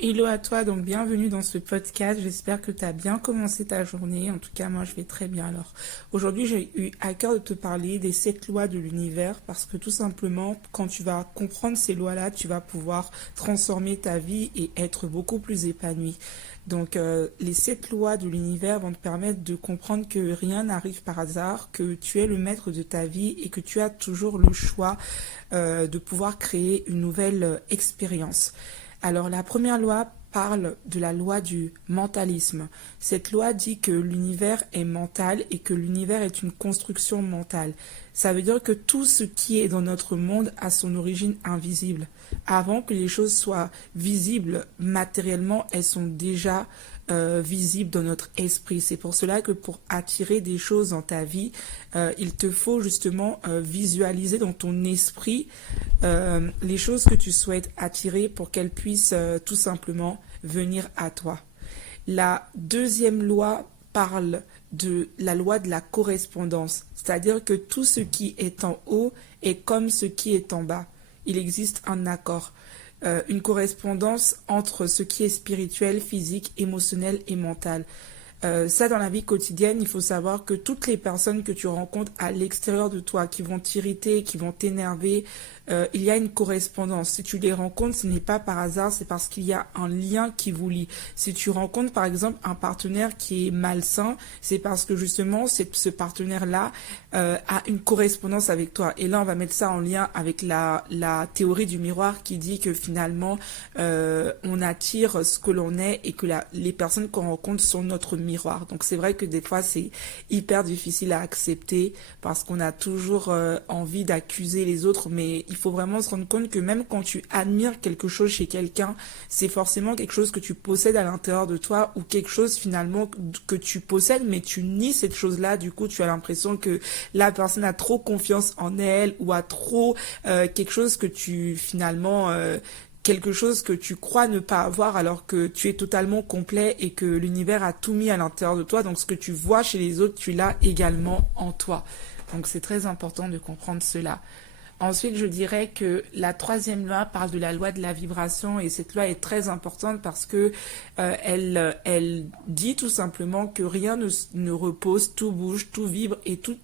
Hello à toi, donc bienvenue dans ce podcast. J'espère que tu as bien commencé ta journée. En tout cas, moi, je vais très bien. Alors, aujourd'hui, j'ai eu à cœur de te parler des 7 lois de l'univers parce que tout simplement, quand tu vas comprendre ces lois-là, tu vas pouvoir transformer ta vie et être beaucoup plus épanoui. Donc, les 7 lois de l'univers vont te permettre de comprendre que rien n'arrive par hasard, que tu es le maître de ta vie et que tu as toujours le choix de pouvoir créer une nouvelle expérience. Alors la première loi parle de la loi du mentalisme. Cette loi dit que l'univers est mental et que l'univers est une construction mentale. Ça veut dire que tout ce qui est dans notre monde a son origine invisible. Avant que les choses soient visibles matériellement, elles sont déjà visibles dans notre esprit. C'est pour cela que pour attirer des choses dans ta vie, il te faut justement visualiser dans ton esprit les choses que tu souhaites attirer pour qu'elles puissent tout simplement venir à toi. La deuxième loi parle de la loi de la correspondance, c'est-à-dire que tout ce qui est en haut est comme ce qui est en bas. Il existe un accord, une correspondance entre ce qui est spirituel, physique, émotionnel et mental. Ça, dans la vie quotidienne, il faut savoir que toutes les personnes que tu rencontres à l'extérieur de toi, qui vont t'irriter, qui vont t'énerver, il y a une correspondance. Si tu les rencontres, ce n'est pas par hasard, c'est parce qu'il y a un lien qui vous lie. Si tu rencontres, par exemple, un partenaire qui est malsain, c'est parce que justement, ce partenaire-là a une correspondance avec toi. Et là, on va mettre ça en lien avec la théorie du miroir qui dit que finalement, on attire ce que l'on est et que les personnes qu'on rencontre sont notre miroir. Donc c'est vrai que des fois c'est hyper difficile à accepter parce qu'on a toujours envie d'accuser les autres, mais il faut vraiment se rendre compte que même quand tu admires quelque chose chez quelqu'un, c'est forcément quelque chose que tu possèdes à l'intérieur de toi ou quelque chose finalement que tu possèdes mais tu nies cette chose-là. Du coup tu as l'impression que la personne a trop confiance en elle ou a trop quelque chose que tu finalement quelque chose que tu crois ne pas avoir alors que tu es totalement complet et que l'univers a tout mis à l'intérieur de toi. Donc ce que tu vois chez les autres, tu l'as également en toi. Donc c'est très important de comprendre cela. Ensuite, je dirais que la troisième loi parle de la loi de la vibration et cette loi est très importante parce que elle dit tout simplement que rien ne repose, tout bouge, tout vibre et tout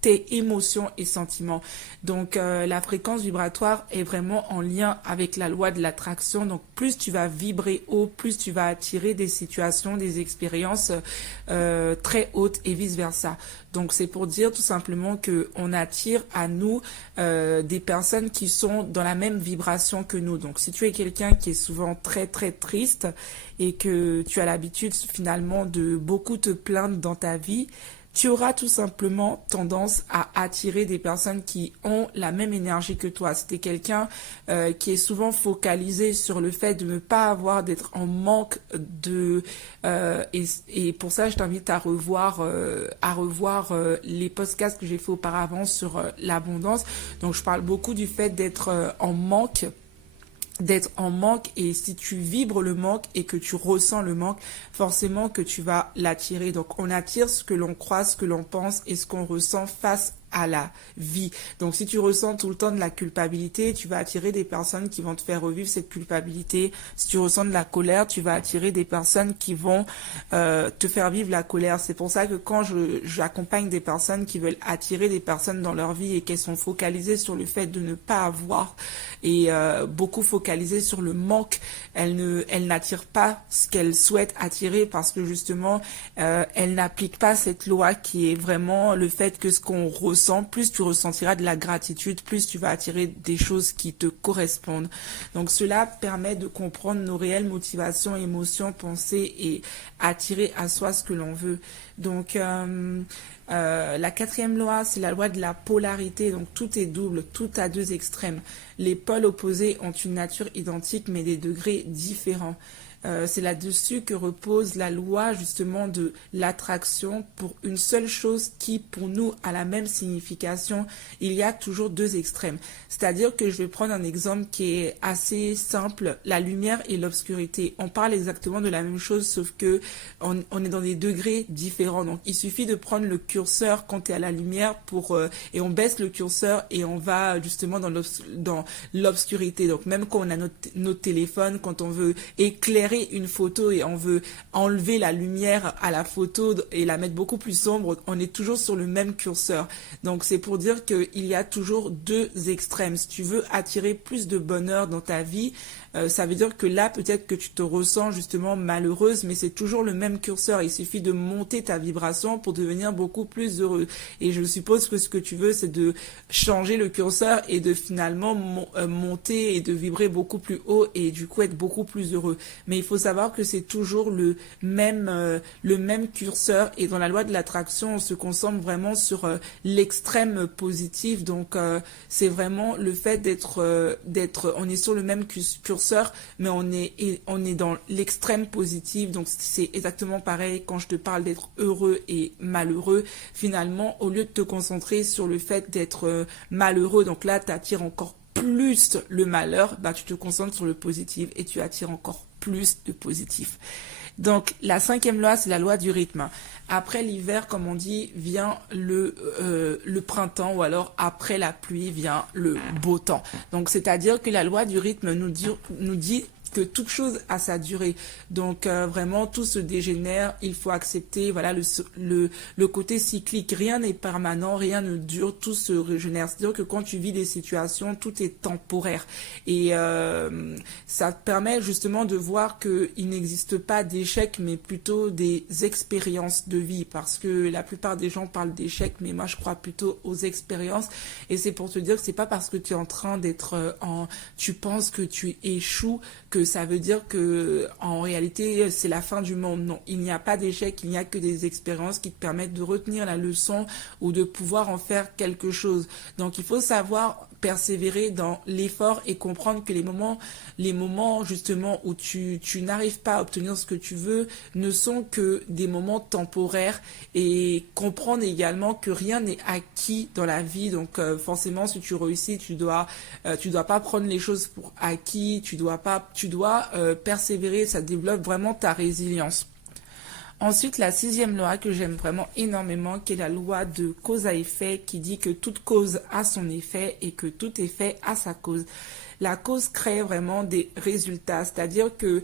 tes émotions et sentiments. Donc la fréquence vibratoire est vraiment en lien avec la loi de l'attraction. Donc plus tu vas vibrer haut, plus tu vas attirer des situations, des expériences très hautes et vice versa. Donc c'est pour dire tout simplement que on attire à nous des personnes qui sont dans la même vibration que nous. Donc si tu es quelqu'un qui est souvent très très triste et que tu as l'habitude finalement de beaucoup te plaindre dans ta vie, tu auras tout simplement tendance à attirer des personnes qui ont la même énergie que toi. Si tu es quelqu'un qui est souvent focalisé sur le fait de ne pas avoir, d'être en manque de... et pour ça, je t'invite à revoir les podcasts que j'ai fait auparavant sur l'abondance. Donc, je parle beaucoup du fait d'être en manque et si tu vibres le manque et que tu ressens le manque, forcément que tu vas l'attirer. Donc on attire ce que l'on croit, ce que l'on pense et ce qu'on ressent face à la vie. Donc si tu ressens tout le temps de la culpabilité, tu vas attirer des personnes qui vont te faire revivre cette culpabilité. Si tu ressens de la colère, tu vas attirer des personnes qui vont te faire vivre la colère. C'est pour ça que quand j'accompagne des personnes qui veulent attirer des personnes dans leur vie et qu'elles sont focalisées sur le fait de ne pas avoir et beaucoup focalisées sur le manque, elles n'attirent pas ce qu'elles souhaitent attirer parce que justement elles n'appliquent pas cette loi qui est vraiment le fait que ce qu'on ressent, plus tu ressentiras de la gratitude, plus tu vas attirer des choses qui te correspondent. Donc cela permet de comprendre nos réelles motivations, émotions, pensées et attirer à soi ce que l'on veut. Donc la quatrième loi, c'est la loi de la polarité. Donc tout est double, tout a deux extrêmes. Les pôles opposés ont une nature identique mais des degrés différents. C'est là-dessus que repose la loi justement de l'attraction pour une seule chose qui pour nous a la même signification. Il y a toujours deux extrêmes. C'est-à-dire que je vais prendre un exemple qui est assez simple, la lumière et l'obscurité. On parle exactement de la même chose sauf que on est dans des degrés différents. attirant. Donc il suffit de prendre le curseur quand tu es à la lumière et on baisse le curseur et on va justement dans l'obscurité. Donc même quand on a notre téléphone, quand on veut éclairer une photo et on veut enlever la lumière à la photo et la mettre beaucoup plus sombre, on est toujours sur le même curseur. Donc c'est pour dire qu'il y a toujours deux extrêmes. Si tu veux attirer plus de bonheur dans ta vie, ça veut dire que là, peut-être que tu te ressens justement malheureuse, mais c'est toujours le même curseur. Il suffit de monter ta vibration pour devenir beaucoup plus heureux. Et je suppose que ce que tu veux, c'est de changer le curseur et de finalement monter et de vibrer beaucoup plus haut et du coup être beaucoup plus heureux. Mais il faut savoir que c'est toujours le même curseur. Et dans la loi de l'attraction, on se concentre vraiment sur l'extrême positif. Donc c'est vraiment le fait on est sur le même curseur, mais on est dans l'extrême positif. Donc c'est exactement pareil quand je te parle d'être heureux et malheureux. Finalement, au lieu de te concentrer sur le fait d'être malheureux, donc là tu attires encore plus le malheur, tu te concentres sur le positif et tu attires encore plus de positif. Donc la 5e loi, c'est la loi du rythme. Après l'hiver, comme on dit, vient le printemps, ou alors après la pluie vient le beau temps. Donc c'est-à-dire que la loi du rythme nous dit que toute chose a sa durée. Donc vraiment tout se dégénère, il faut accepter voilà le côté cyclique. Rien n'est permanent, rien ne dure, tout se régénère. C'est-à-dire que quand tu vis des situations, tout est temporaire. Et ça te permet justement de voir qu'il n'existe pas d'échecs, mais plutôt des expériences de vie. Parce que la plupart des gens parlent d'échecs, mais moi je crois plutôt aux expériences. Et c'est pour te dire que c'est pas parce que tu es en train tu penses que tu échoues, que ça veut dire que en réalité c'est la fin du monde. Non, il n'y a pas d'échec, il n'y a que des expériences qui te permettent de retenir la leçon ou de pouvoir en faire quelque chose. Donc il faut savoir persévérer dans l'effort et comprendre que les moments justement où tu n'arrives pas à obtenir ce que tu veux ne sont que des moments temporaires, et comprendre également que rien n'est acquis dans la vie. Donc forcément si tu réussis, tu dois pas prendre les choses pour acquis, tu dois persévérer, ça développe vraiment ta résilience. Ensuite, la 6e loi que j'aime vraiment énormément, qui est la loi de cause à effet, qui dit que toute cause a son effet et que tout effet a sa cause. La cause crée vraiment des résultats, c'est-à-dire que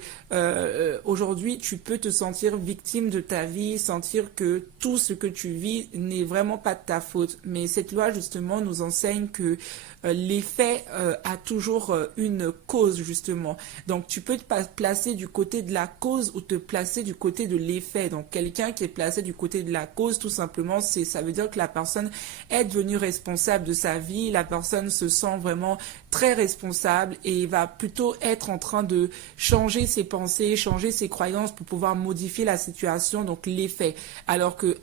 aujourd'hui tu peux te sentir victime de ta vie, sentir que tout ce que tu vis n'est vraiment pas de ta faute, mais cette loi justement nous enseigne que l'effet a toujours une cause justement. Donc tu peux te placer du côté de la cause ou te placer du côté de l'effet. Donc quelqu'un qui est placé du côté de la cause, tout simplement, ça veut dire que la personne est devenue responsable de sa vie, la personne se sent vraiment très responsable et va plutôt être en train de changer ses pensées, changer ses croyances pour pouvoir modifier la situation, donc l'effet. Alors que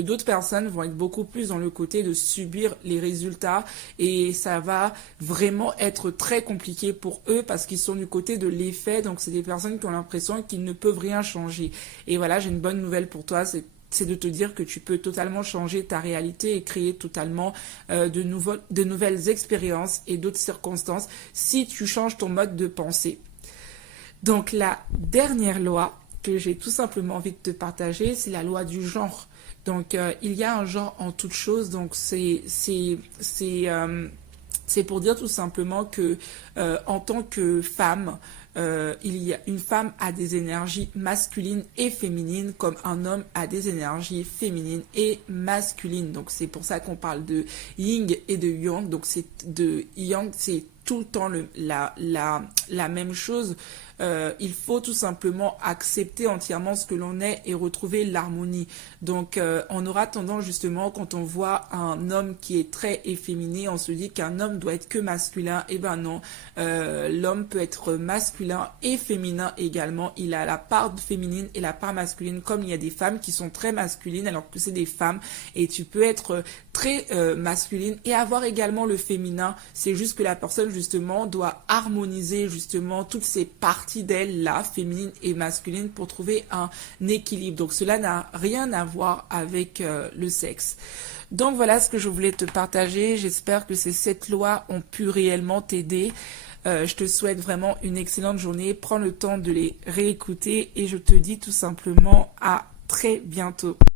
d'autres personnes vont être beaucoup plus dans le côté de subir les résultats, et ça va vraiment être très compliqué pour eux parce qu'ils sont du côté de l'effet. Donc c'est des personnes qui ont l'impression qu'ils ne peuvent rien changer. Et voilà, j'ai une bonne nouvelle pour toi, c'est de te dire que tu peux totalement changer ta réalité et créer totalement de nouvelles expériences et d'autres circonstances si tu changes ton mode de pensée. Donc la dernière loi que j'ai tout simplement envie de te partager, c'est la loi du genre. Donc il y a un genre en toute chose, donc c'est pour dire tout simplement que en tant que femme, une femme a des énergies masculines et féminines, comme un homme a des énergies féminines et masculines. Donc c'est pour ça qu'on parle de yin et de yang. Donc c'est tout le temps la même chose. Il faut tout simplement accepter entièrement ce que l'on est et retrouver l'harmonie. Donc on aura tendance justement, quand on voit un homme qui est très efféminé, on se dit qu'un homme doit être que masculin. Et ben non, l'homme peut être masculin et féminin également. Il a la part féminine et la part masculine, comme il y a des femmes qui sont très masculines alors que c'est des femmes, et tu peux être très masculine et avoir également le féminin. C'est juste que la personne justement doit harmoniser justement toutes ces parties d'elle là, féminine et masculine, pour trouver un équilibre. Donc cela n'a rien à voir avec le sexe. Donc voilà ce que je voulais te partager. J'espère que ces 7 lois ont pu réellement t'aider. Je te souhaite vraiment une excellente journée. Prends le temps de les réécouter et je te dis tout simplement à très bientôt.